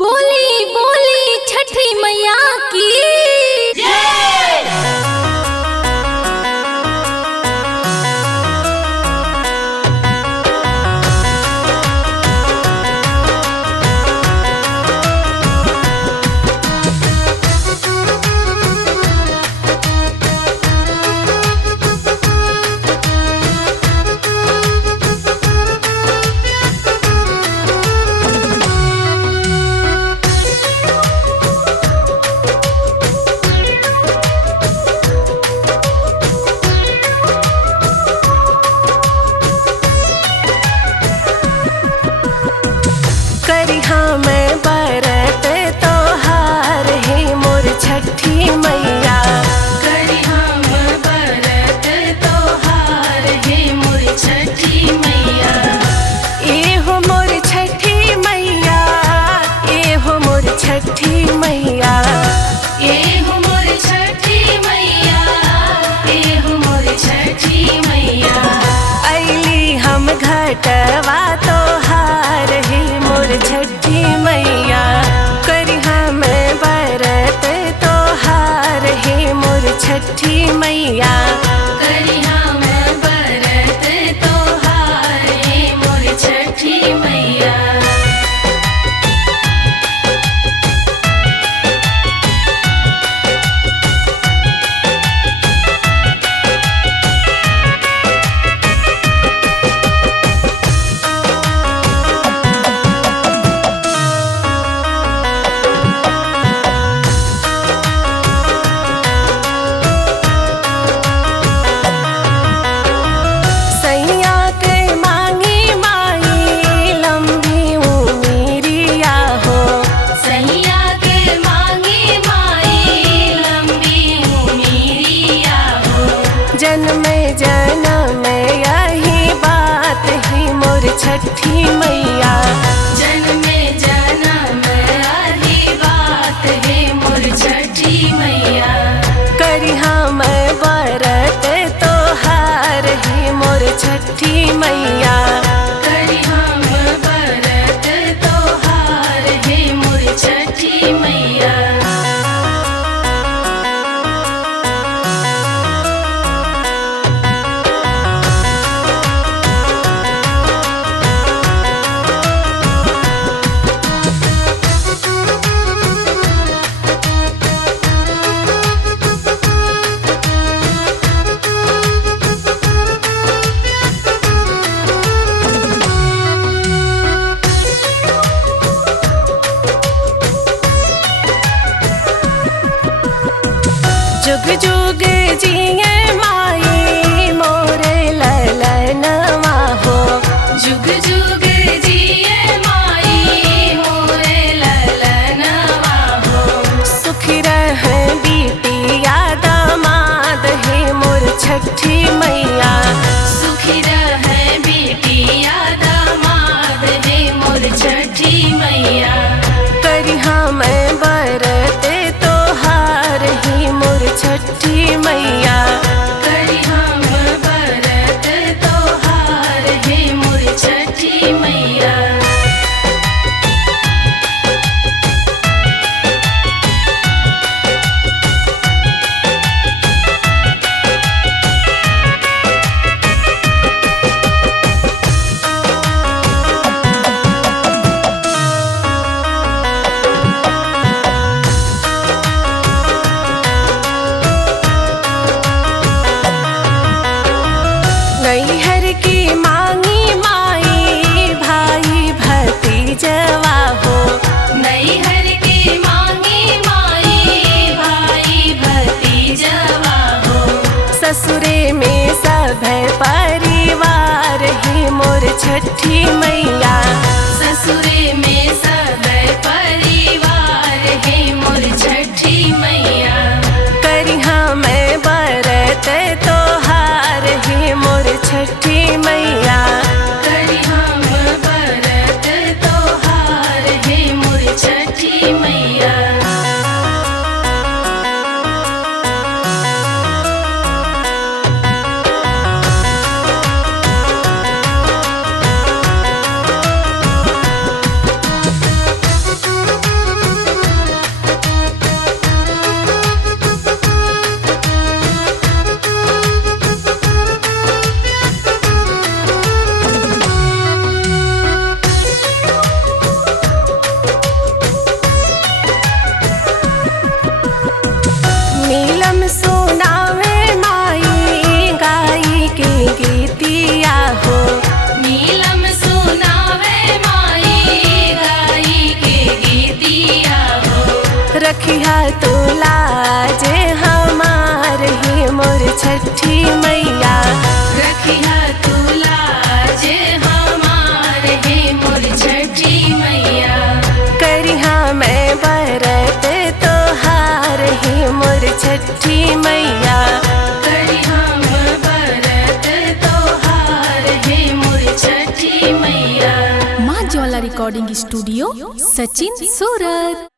बोली बोली छठी मैया की करिहा मैं बरत तोहार हे मोर छठी मैया। करिहा मैं बरत तोहार हे मोर छठी मैया। एहो मोर छठी मैया, एहो मोर छठी मैया, एहो मोर छठी मैया, एहो मोर छठी मैया। अइली हम घटवा तोहार हे मोर छठी मैया। करिहा मैं बरत तोहार हे मोर छठी मैया। करिहा मैं बरत तोहार हे मोर छठी मैया। सैया के मांगी माई लंबी उमीरिया हो। सैया के मांगी माई लंबी उमीरिया हो। जन्म जन्म यही बात ही मोर छठी मैया। जन्मे जन्म आही बात है मोर छठी मैया। करिहा मैं बरत तोहार ही मोर छठी मैया। करिहा मैं बरत तोहार है मोर छठी मैया। जुग जुग जिए माई मोरे ललनवा हो। जुग जुग जिए माई मोरे ललनवा हो। सुखी रह बिटिया दामाद हे मोर छठी मैया। सुखी रहे बेटिया दामाद है मोर छठी मैया। करिहा मैं बरत तोहार ही मोर छठी मैया। करिहा मैं बरत तोहार है मोर छठी मैया। नैहर की मांगी माई भाई भतीजवा हो। नैहर की मांगी माई भाई भतीजवा हो। ससुरे में सब परिवार ही मोर छठी मैया। ससुरे में सब परिवार है मोर छठी मैया। करिहा मैं बरत तोहार ही मोर छठी मैया। करिहा मैं बरत तोहार है मोर छठी मैया। रखिया तू लाजे हमार ही मोर छठी मैया। रखिया तू लाजे हमार हे मोर छठी मैया। करिहा मैं बरत तोहार ही मोर छठी मैया। करिहा मैं बरत तोहार हे मोर छठी मैया। माँ ज्वाला रिकॉर्डिंग स्टूडियो, सचिन, सूरत।